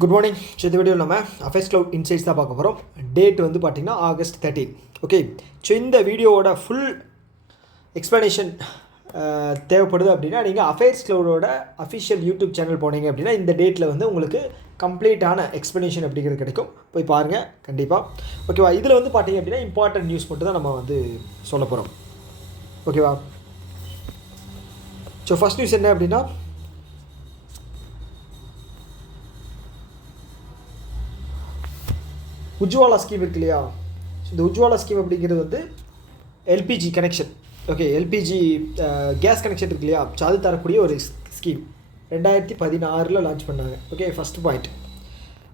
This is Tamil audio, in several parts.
Good morning. இந்த வீடியோவில் நம்ம அஃபேர்ஸ் க்ளவுட் இன்சைட்ஸ் தான் பார்க்க போகிறோம். டேட் வந்து பார்த்திங்கன்னா August 13. ஓகே, ஸோ இந்த வீடியோவோட ஃபுல் எக்ஸ்ப்ளனேஷன் தேவைப்படுது அப்படின்னா நீங்கள் அஃபேர்ஸ் க்ளவுடோட அஃபிஷியல் யூடியூப் சேனல் போனீங்க அப்படின்னா இந்த டேட்டில் வந்து உங்களுக்கு கம்ப்ளீட்டான எக்ஸ்ப்ளனேஷன் அப்படிங்கிறது கிடைக்கும். போய் பாருங்கள் கண்டிப்பாக. ஓகேவா, இதில் வந்து பார்த்தீங்க அப்படின்னா இம்பார்ட்டன்ட் நியூஸ் மட்டும் தான் நம்ம வந்து சொல்ல போகிறோம். ஓகேவா, ஸோ ஃபஸ்ட் நியூஸ் என்ன அப்படின்னா உஜ்வாலா ஸ்கீம் இருக்கு இல்லையா. இந்த உஜ்வாலா ஸ்கீம் அப்படிங்கிறது வந்து LPG connection. Okay, LPG gas connection இருக்கு இல்லையா. ஸோ அது தரக்கூடிய ஒரு ஸ்கீம் 2016 லான்ச் பண்ணாங்க. Okay, first point.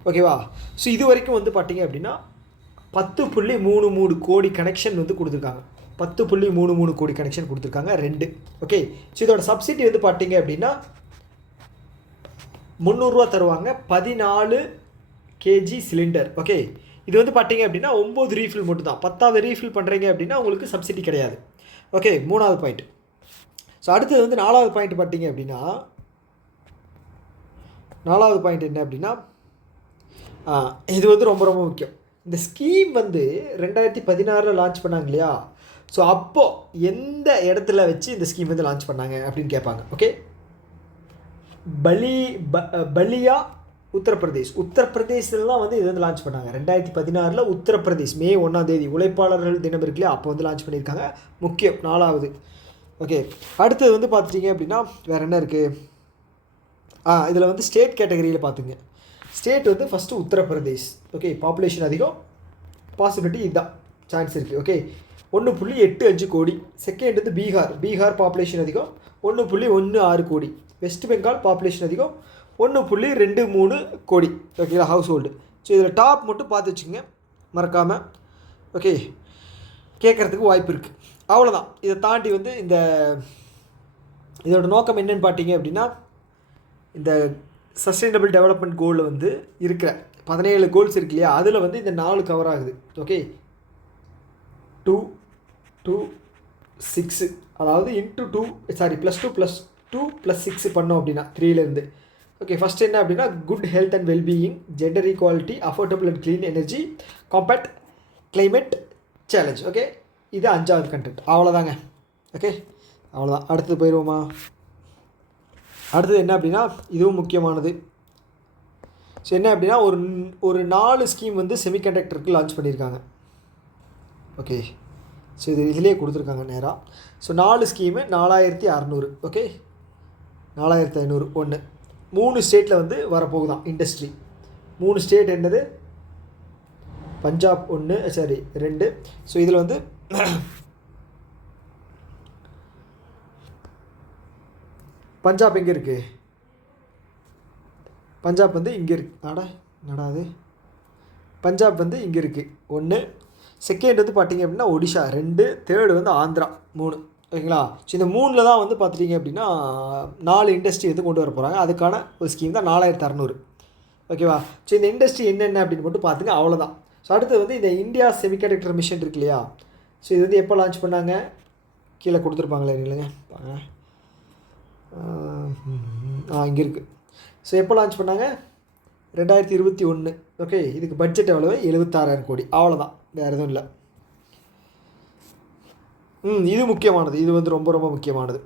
ஓகேவா, ஸோ இது வரைக்கும் வந்து பார்த்தீங்க அப்படின்னா 10.33 கோடி கனெக்ஷன் வந்து கொடுத்துருக்காங்க. 10.33 கோடி கனெக்ஷன் கொடுத்துருக்காங்க 2. ஓகே, ஸோ இதோட சப்சிடி வந்து பார்த்தீங்க அப்படின்னா 300 ரூபா தருவாங்க 14 கேஜி சிலிண்டர். ஓகே, இது வந்து பார்த்தீங்க அப்படின்னா 9 ரீஃபில் மட்டும் தான். 10வது ரீஃபில் பண்ணுறீங்க அப்படின்னா உங்களுக்கு சப்சிடி கிடையாது. ஓகே, 3வது பாயிண்ட். ஸோ அடுத்தது வந்து 4வது பாயிண்ட் பார்த்தீங்க அப்படின்னா 4வது பாயிண்ட் என்ன அப்படின்னா இது வந்து ரொம்ப ரொம்ப முக்கியம். இந்த ஸ்கீம் வந்து 2016 லான்ச் பண்ணாங்க இல்லையா. ஸோ அப்போது எந்த இடத்துல வச்சு இந்த ஸ்கீம் வந்து லான்ச் பண்ணாங்க அப்படின்னு கேட்பாங்க. ஓகே, பலியா உத்தரப்பிரதேசில் தான் வந்து இது வந்து லான்ச் பண்ணாங்க 2016 உத்தரப்பிரதேஷ் மே 1 உழைப்பாளர்கள் தினம் இருக்குல்லையா, அப்போ வந்து லான்ச் பண்ணியிருக்காங்க. முக்கியம் 4வது. ஓகே, அடுத்தது வந்து பார்த்துட்டிங்க அப்படின்னா வேறு என்ன இருக்குது. இதில் வந்து ஸ்டேட் கேட்டகரியில் பார்த்துங்க. ஸ்டேட் வந்து ஃபஸ்ட்டு உத்தரப்பிரதேஷ். ஓகே, பாப்புலேஷன் அதிகம், பாசிபிலிட்டி இதுதான் சான்ஸ் இருக்குது. ஓகே, 1.85 கோடி. செகண்ட் வந்து பீகார் பாப்புலேஷன் அதிகம் 1.16 கோடி. வெஸ்ட் பெங்கால் பாப்புலேஷன் அதிகம் 1.23 கோடி. ஓகேங்களா, ஹவுஸ் ஹோல்டு. ஸோ இதில் டாப் மட்டும் பார்த்து வச்சுங்க மறக்காமல். ஓகே, கேட்குறதுக்கு வாய்ப்பு இருக்குது. அவ்வளோதான். இதை தாண்டி வந்து இதோட நோக்கம் என்னென்னு பார்த்தீங்க அப்படின்னா இந்த சஸ்டைனபிள் டெவலப்மெண்ட் கோலில் வந்து இருக்கிற 17 கோல்ஸ் இருக்கு இல்லையா, அதில் வந்து இந்த 4 கவர் ஆகுது. ஓகே, 2 2 6 அதாவது +2 + 6 பண்ணோம் அப்படின்னா 3லேருந்து. ஓகே, ஃபஸ்ட் என்ன அப்படின்னா good health and wellbeing, gender equality, affordable and clean energy, compact climate challenge. Okay, இது 5வது கண்டென்ட். அவ்வளோதாங்க. ஓகே, அவ்வளோதான். அடுத்தது போயிடுவோமா. அடுத்தது என்ன அப்படின்னா இதுவும் முக்கியமானது. ஸோ என்ன அப்படின்னா ஒரு 4 ஸ்கீம் வந்து செமிகண்டக்டருக்கு லான்ச் பண்ணியிருக்காங்க. ஓகே, ஸோ இதிலே கொடுத்துருக்காங்க நேராக. So 4 scheme 4600. ஓகே, 4500 1. 3 ஸ்டேட்டில் வந்து வரப்போகுதான் இண்டஸ்ட்ரி. 3 ஸ்டேட் என்னது, பஞ்சாப் 2. ஸோ இதில் வந்து பஞ்சாப் எங்கே இருக்குது, பஞ்சாப் வந்து இங்கே இருக்குது. நடாது பஞ்சாப் வந்து இங்கே இருக்குது 1. செகண்ட் வந்து பார்த்தீங்க அப்படின்னா ஒடிஷா 2. தேர்டு வந்து ஆந்திரா 3. ஓகேங்களா, ஸோ இந்த 3ல் தான் வந்து பார்த்துட்டிங்க அப்படின்னா 4 இண்டஸ்ட்ரி வந்து கொண்டு வர போகிறாங்க. அதுக்கான ஒரு ஸ்கீம் தான் 4600. ஓகேவா, ஸோ இந்த இண்டஸ்ட்ரி என்னென்ன அப்படின்னு மட்டும் பார்த்துங்க. அவ்வளோதான். ஸோ அடுத்து வந்து இந்த இந்தியா செமிகண்டக்டர் மிஷன் இருக்கு இல்லையா. ஸோ இது வந்து எப்போ லான்ச் பண்ணாங்க, கீழே கொடுத்துருப்பாங்களே இல்லைங்க பாருங்க. இங்கே இருக்குது. ஸோ எப்போ லான்ச் பண்ணாங்க, 2021. ஓகே, இதுக்கு பட்ஜெட் எவ்வளவு, 76,000 கோடி. அவ்வளோதான், வேறு எதுவும் இல்லை. இது முக்கியமானது. இது வந்து ரொம்ப ரொம்ப முக்கியமானது.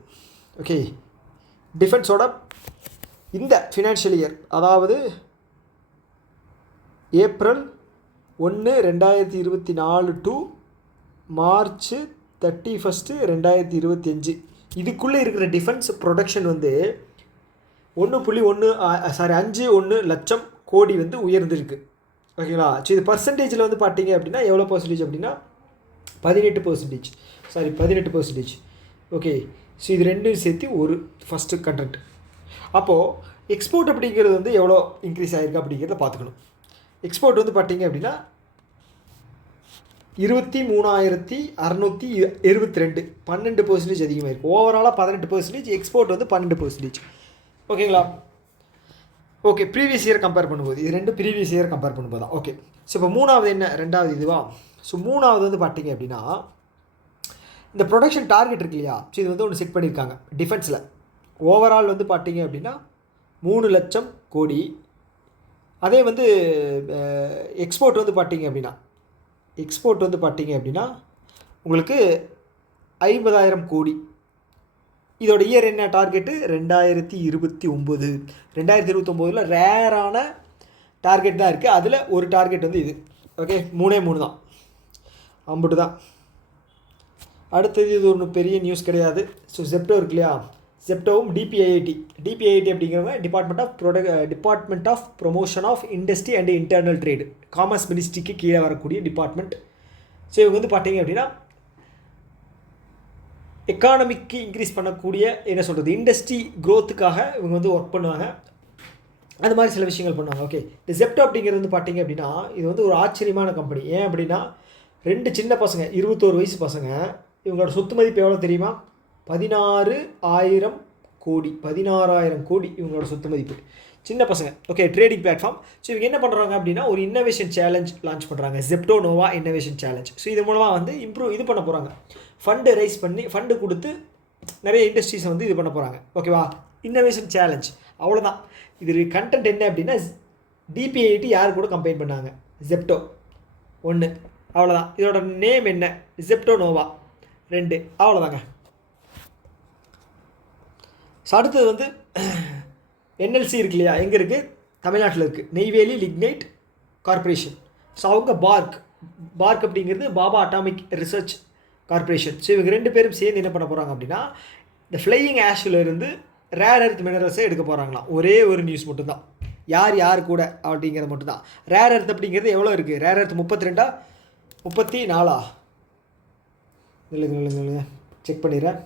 ஓகே, டிஃபென்ஸோட இந்த ஃபினான்ஷியல் இயர், அதாவது ஏப்ரல் 1 2024 டு மார்ச் 31 2025 இதுக்குள்ளே இருக்கிற டிஃபென்ஸ் ப்ரொடக்ஷன் வந்து 5.1 லட்சம் கோடி வந்து உயர்ந்திருக்கு. ஓகேங்களா, ஸோ இது பர்சன்டேஜில் வந்து பார்த்தீங்க அப்படின்னா எவ்வளோ பர்சன்டேஜ் அப்படின்னா 18%. ஓகே, ஸோ இது ரெண்டும் சேர்த்து ஒரு ஃபஸ்ட்டு கண்டென்ட். அப்போது எக்ஸ்போர்ட் அப்படிங்கிறது வந்து எவ்வளோ இன்க்ரீஸ் ஆகிருக்கு அப்படிங்கிறத பார்த்துக்கணும். எக்ஸ்போர்ட் வந்து பார்த்தீங்க அப்படின்னா 23,672 12% அதிகமாக இருக்குது. ஓவராலாக 18%, எக்ஸ்போர்ட் வந்து 12%. ஓகேங்களா. ஓகே, ப்ரீவியஸ் இயர் கம்பேர் பண்ணும்போது இது ரெண்டும் ப்ரீவியஸ் இயர் கம்பேர் பண்ணும்போது தான். ஓகே, ஸோ இப்போ 3வது என்ன, 2வது இதுவா. ஸோ 3வது வந்து பார்த்தீங்க அப்படின்னா இந்த ப்ரொடக்ஷன் டார்கெட் இருக்கு இல்லையா. ஸோ இது வந்து ஒன்று செட் பண்ணியிருக்காங்க டிஃபென்ஸில். ஓவரால் வந்து பார்த்தீங்க அப்படின்னா 3 லட்சம் கோடி. அதே வந்து எக்ஸ்போர்ட் வந்து பார்த்தீங்க அப்படின்னா உங்களுக்கு 50,000 கோடி. இதோட இயர் என்ன டார்கெட்டு 2029. 2029 ரேரான டார்கெட் தான் இருக்குது. அதில் ஒரு டார்கெட் வந்து இது. ஓகே, 3 தான், அம்புட்டு தான். அடுத்தது இது ஒன்று பெரிய நியூஸ் கிடையாது. ஸோ ஜெப்டோ இருக்கு இல்லையா, ஜெப்டோவும் டிபிஐஐடி அப்படிங்கிறவங்க department of promotion of industry and internal trade, commerce மினிஸ்ட்ரிக்கு கீழே வரக்கூடிய டிபார்ட்மெண்ட். ஸோ இவங்க வந்து பார்த்தீங்க அப்படின்னா எக்கானமிக்கு இன்க்ரீஸ் பண்ணக்கூடிய என்ன சொல்கிறது இண்டஸ்ட்ரி க்ரோத்துக்காக இவங்க வந்து ஒர்க் பண்ணுவாங்க. அது மாதிரி சில விஷயங்கள் பண்ணுவாங்க. ஓகே, இந்த ஜெப்டோ அப்படிங்கிறது வந்து பார்த்தீங்க அப்படின்னா இது வந்து ஒரு ஆச்சரியமான கம்பெனி. ஏன் அப்படின்னா 2 சின்ன பசங்க 21 வயசு பசங்க, இவங்களோட சொத்து மதிப்பு எவ்வளோ தெரியுமா? 16,000 கோடி இவங்களோட சொத்து மதிப்பு. சின்ன பசங்க. Okay, trading platform. ஸோ இவங்க என்ன பண்ணுறாங்க அப்படின்னா ஒரு இன்னோவேஷன் சேலஞ்ச் லான்ச் பண்ணுறாங்க, Zepto Nova innovation challenge. So இது மூலமாக வந்து இது பண்ண போகிறாங்க, ஃபண்டு ரைஸ் பண்ணி ஃபண்டு கொடுத்து நிறைய இண்டஸ்ட்ரீஸை வந்து இது பண்ண போகிறாங்க. ஓகேவா, இன்னோவேஷன் சேலஞ்ச், அவ்வளோதான். இது கண்டென்ட் என்ன அப்படின்னா டிபிஐடி யார் கூட கம்பைன் பண்ணாங்க, ஜெப்டோ 1, அவ்வளோதான். இதோட நேம் என்ன, ஜெப்டோ நோவா 2, அவ்வளோதாங்க. ஸோ அடுத்தது வந்து என்எல்சி இருக்கு இல்லையா, எங்கே இருக்குது? தமிழ்நாட்டில் இருக்குது, நெய்வேலி லிக்னைட் கார்பரேஷன். ஸோ அவங்க பார்க் அப்படிங்கிறது Baba atomic research corporation. So இவங்க 2 பேரும் சேர்ந்து என்ன பண்ண போகிறாங்க அப்படின்னா இந்த ஃப்ளையிங் ஆஷ்லேருந்து ரேர் எர்த் மினரல்ஸை எடுக்க போகிறாங்களாம். ஒரே ஒரு நியூஸ் மட்டும்தான், யார் கூட அப்படிங்கிறது மட்டும்தான். ரேர் எர்த் அப்படிங்கிறது எவ்வளோ இருக்குது? ரேர் எர்த் 32 34 இல்லைங்க செக் பண்ணிடுறேன்.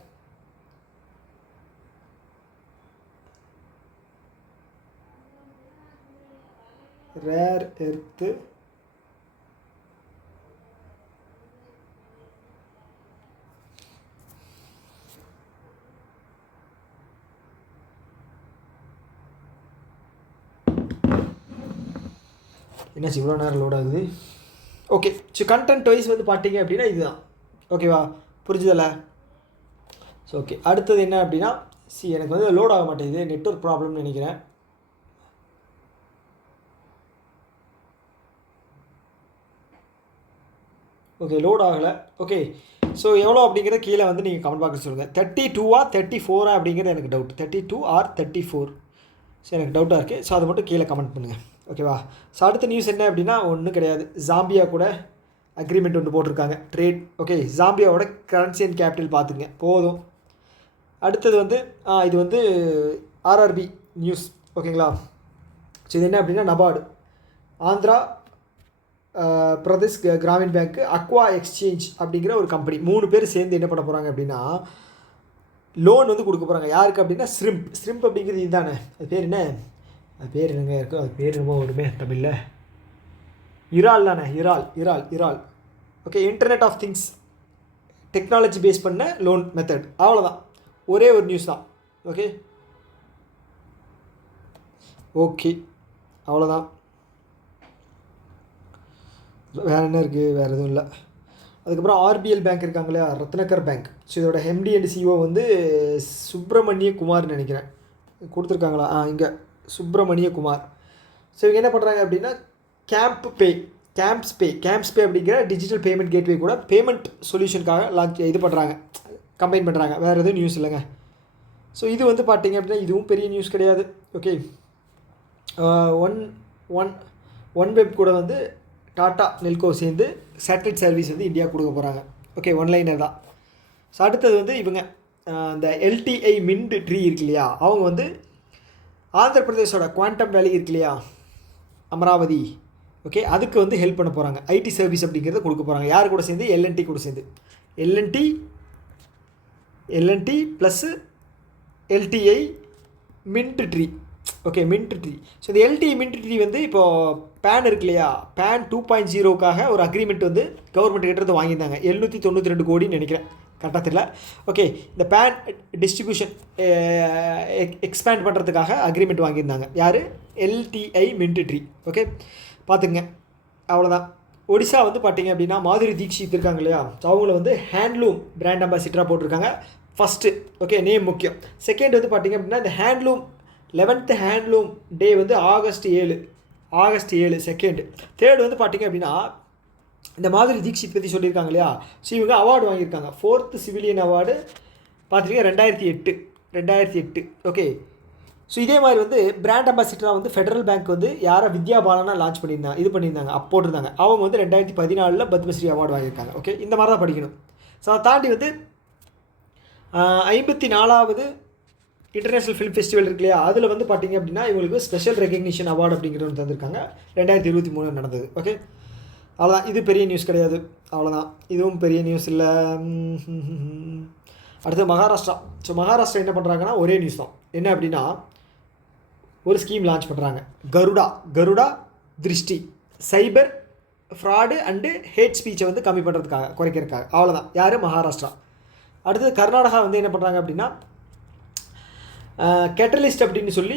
ரேர் எர்த்து என்னாச்சு இவ்வளோ நேரம் லோட் ஆகுது? ஓகே, ஸோ கண்டென்ட் வைஸ் வந்து பார்த்தீங்க அப்படின்னா இதுதான். ஓகேவா, புரிஞ்சுதல்ல? ஸோ ஓகே, அடுத்தது என்ன அப்படின்னா எனக்கு வந்து லோட் ஆக மாட்டேங்குது, நெட்வொர்க் ப்ராப்ளம்னு நினைக்கிறேன். ஓகே, லோட் ஆகலை. ஓகே, ஸோ எவ்வளோ அப்படிங்கிறத கீழே வந்து நீங்கள் கமெண்ட் பாக்ஸ் சொல்லுங்கள். 32 34 அப்படிங்கிறது எனக்கு டவுட். 32 or 34, ஸோ எனக்கு டவுட்டாக இருக்குது. ஸோ அதை மட்டும் கீழே கமெண்ட் பண்ணுங்கள். ஓகேவா, ஸோ அடுத்த நியூஸ் என்ன அப்படின்னா ஒன்றும் கிடையாது. ஜாம்பியா கூட அக்ரிமெண்ட் ஒன்று போட்டிருக்காங்க, ட்ரேட். ஓகே, ஜாம்பியாவோட கரன்சி அண்ட் கேபிட்டல் பார்த்துங்க போதும். அடுத்தது வந்து இது வந்து ஆர்ஆர்பி நியூஸ். ஓகேங்களா, ஸோ இது என்ன அப்படின்னா நபார்டு, ஆந்திரா பிரதேஷ் கிராமின் பேங்க்கு, அக்வா எக்ஸ்சேஞ்ச் அப்படிங்கிற ஒரு கம்பெனி 3 பேர் சேர்ந்து என்ன பண்ண போகிறாங்க அப்படின்னா லோன் வந்து கொடுக்க போகிறாங்க. யாருக்கு அப்படின்னா ஸ்ரிம்ப் அப்படிங்கிறது இதுதானே, அது பேர் என்ன, அது பேர் என்னங்க இருக்கும், அது பேர் என்னமோ வருமே தமிழில், இறால் தானே, இறால். Okay, internet of things technology base பண்ண லோன் மெத்தட், அவ்வளோதான். ஒரே ஒரு நியூஸ் தான். ஓகே அவ்வளோதான். வேறு என்ன இருக்குது? வேறு எதுவும் இல்லை. அதுக்கப்புறம் ஆர்பிஎல் பேங்க் இருக்காங்க இல்லையா, ரத்னகர் பேங்க். ஸோ இதோட எம்டி அண்ட் சிஓ வந்து சுப்பிரமணிய குமார்னு நினைக்கிறேன், கொடுத்துருக்காங்களா? இங்கே சுப்பிரமணிய குமார். ஸோ இவங்க என்ன பண்ணுறாங்க அப்படின்னா கேம்ப்ஸ் பே அப்படிங்கிற டிஜிட்டல் பேமெண்ட் கேட்வே கூட பேமெண்ட் சொல்யூஷனுக்காக இது பண்ணுறாங்க, கம்பைன் பண்ணுறாங்க. வேறு எதுவும் நியூஸ் இல்லைங்க. ஸோ இது வந்து பார்த்தீங்க அப்படின்னா இதுவும் பெரிய நியூஸ் கிடையாது. ஓகே, ஒன் வெப் கூட வந்து டாட்டா நெல்கோ சேர்ந்து சேட்டலைட் சர்வீஸ் வந்து இந்தியா கொடுக்க போகிறாங்க. ஓகே, ஒன்லைனர் தான். ஸோ அடுத்தது வந்து இவங்க இந்த எல்டிஐ மின்ட் ட்ரீ இருக்கு இல்லையா, அவங்க வந்து ஆந்திர பிரதேஷோட குவாண்டம் வேலி இருக்கு இல்லையா, அமராவதி. ஓகே, அதுக்கு வந்து ஹெல்ப் பண்ண போகிறாங்க, ஐடி சர்வீஸ் அப்படிங்கிறத கொடுக்க போகிறாங்க. யார் கூட சேர்ந்து? எல்என்டி கூட சேர்ந்து. L&T plus LTI Mindtree. Okay, Mindtree. So இந்த எல்டிஐ மின்ட் ட்ரீ வந்து இப்போது பேன் இருக்கு இல்லையா, பேன் 2.0க்காக ஒரு அக்ரிமெண்ட் வந்து கவர்மெண்ட் கிட்டேருந்து வாங்கியிருந்தாங்க. 792 கோடின்னு நினைக்கிறேன், கரெக்டாக தெரியல. ஓகே, இந்த பேன் டிஸ்ட்ரிபியூஷன் எக்ஸ்பேண்ட் பண்ணுறதுக்காக அக்ரிமெண்ட் வாங்கியிருந்தாங்க. யார்? எல்டிஐ மின்ட் ட்ரீ. ஓகே, பார்த்துங்க, அவ்வளோதான். ஒடிசா வந்து பார்த்தீங்க அப்படின்னா மாதுரி தீக்ஷித் இருக்காங்க இல்லையா, அவங்கள வந்து ஹேண்ட்லூம் பிராண்ட் அம்பாசிடராக போட்டிருக்காங்க. ஃபஸ்ட்டு ஓகே, நேம் முக்கியம். செகண்ட் வந்து பார்த்தீங்க அப்படின்னா இந்த ஹேண்ட்லூம் 11th ஹேண்ட்லூம் டே வந்து ஆகஸ்ட் ஆகஸ்ட் 7 செகண்ட். தேர்டு வந்து பார்த்தீங்க அப்படின்னா இந்த மாதிரி தீக்ஷித் பற்றி சொல்லியிருக்காங்க இல்லையா, ஸோ இவங்க அவார்டு வாங்கியிருக்காங்க. 4th சிவிலியன் அவார்டு பார்த்துருக்கீங்க 2008. ஓகே. ஸோ இதே மாதிரி வந்து பிராண்ட் அம்பாசிடராக வந்து ஃபெடரல் பேங்க் வந்து யாரை வித்யா பாலனா லான்ச் பண்ணியிருந்தாங்க போட்டிருந்தாங்க. அவங்க வந்து 2014 பத்மஸ்ரீ அவார்டு வாங்கியிருக்காங்க. ஓகே, இந்த மாதிரி தான் படிக்கணும். ஸோ அதை தாண்டி வந்து 54வது இன்டர்நேஷ்னல் ஃபிலிம் ஃபெஸ்டிவல் இருக்கு இல்லையா, அதில் வந்து பார்த்தீங்க அப்படின்னா இவங்களுக்கு ஸ்பெஷல் ரெகக்னிஷன் அவார்டு அப்படிங்கிறது ஒன்று தந்திருக்காங்க. 2023 நடந்தது. ஓகே, அவ்வளோதான். இது பெரிய நியூஸ் கிடையாது, அவ்வளோதான். இதுவும் பெரிய நியூஸ் இல்லை. அடுத்து மகாராஷ்டிரா. ஸோ மகாராஷ்டிரா என்ன பண்ணுறாங்கன்னா ஒரே நியூஸ் தான். என்ன அப்படின்னா ஒரு ஸ்கீம் லான்ச் பண்ணுறாங்க. கருடா திருஷ்டி, சைபர் ஃப்ராடு அண்டு ஹேட் ஸ்பீச்சை வந்து கம்மி பண்ணுறதுக்காக, குறைக்கிறதுக்காக. அவ்வளோதான். யார்? மகாராஷ்டிரா. அடுத்தது கர்நாடகா வந்து என்ன பண்ணுறாங்க அப்படின்னா கேட்டலிஸ்ட் அப்படின்னு சொல்லி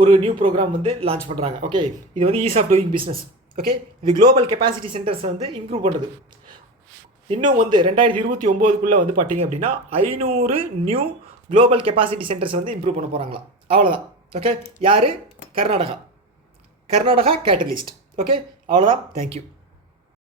ஒரு நியூ ப்ரோக்ராம் வந்து லான்ச் பண்ணுறாங்க. ஓகே, இது வந்து ease of doing business. Okay, இது குளோபல் கெப்பாசிட்டி சென்டர்ஸை வந்து இம்ப்ரூவ் பண்ணுறது. இன்னும் வந்து 2029 வந்து பார்த்தீங்க அப்படின்னா 500 நியூ குளோபல் கெப்பாசிட்டி சென்டர்ஸ் வந்து இம்ப்ரூவ் பண்ண போகிறாங்களா. அவ்வளோதான். ஓகே, யார்? கர்நாடகா கேட்டலிஸ்ட். ஓகே, அவ்வளோதான். தேங்க்யூ.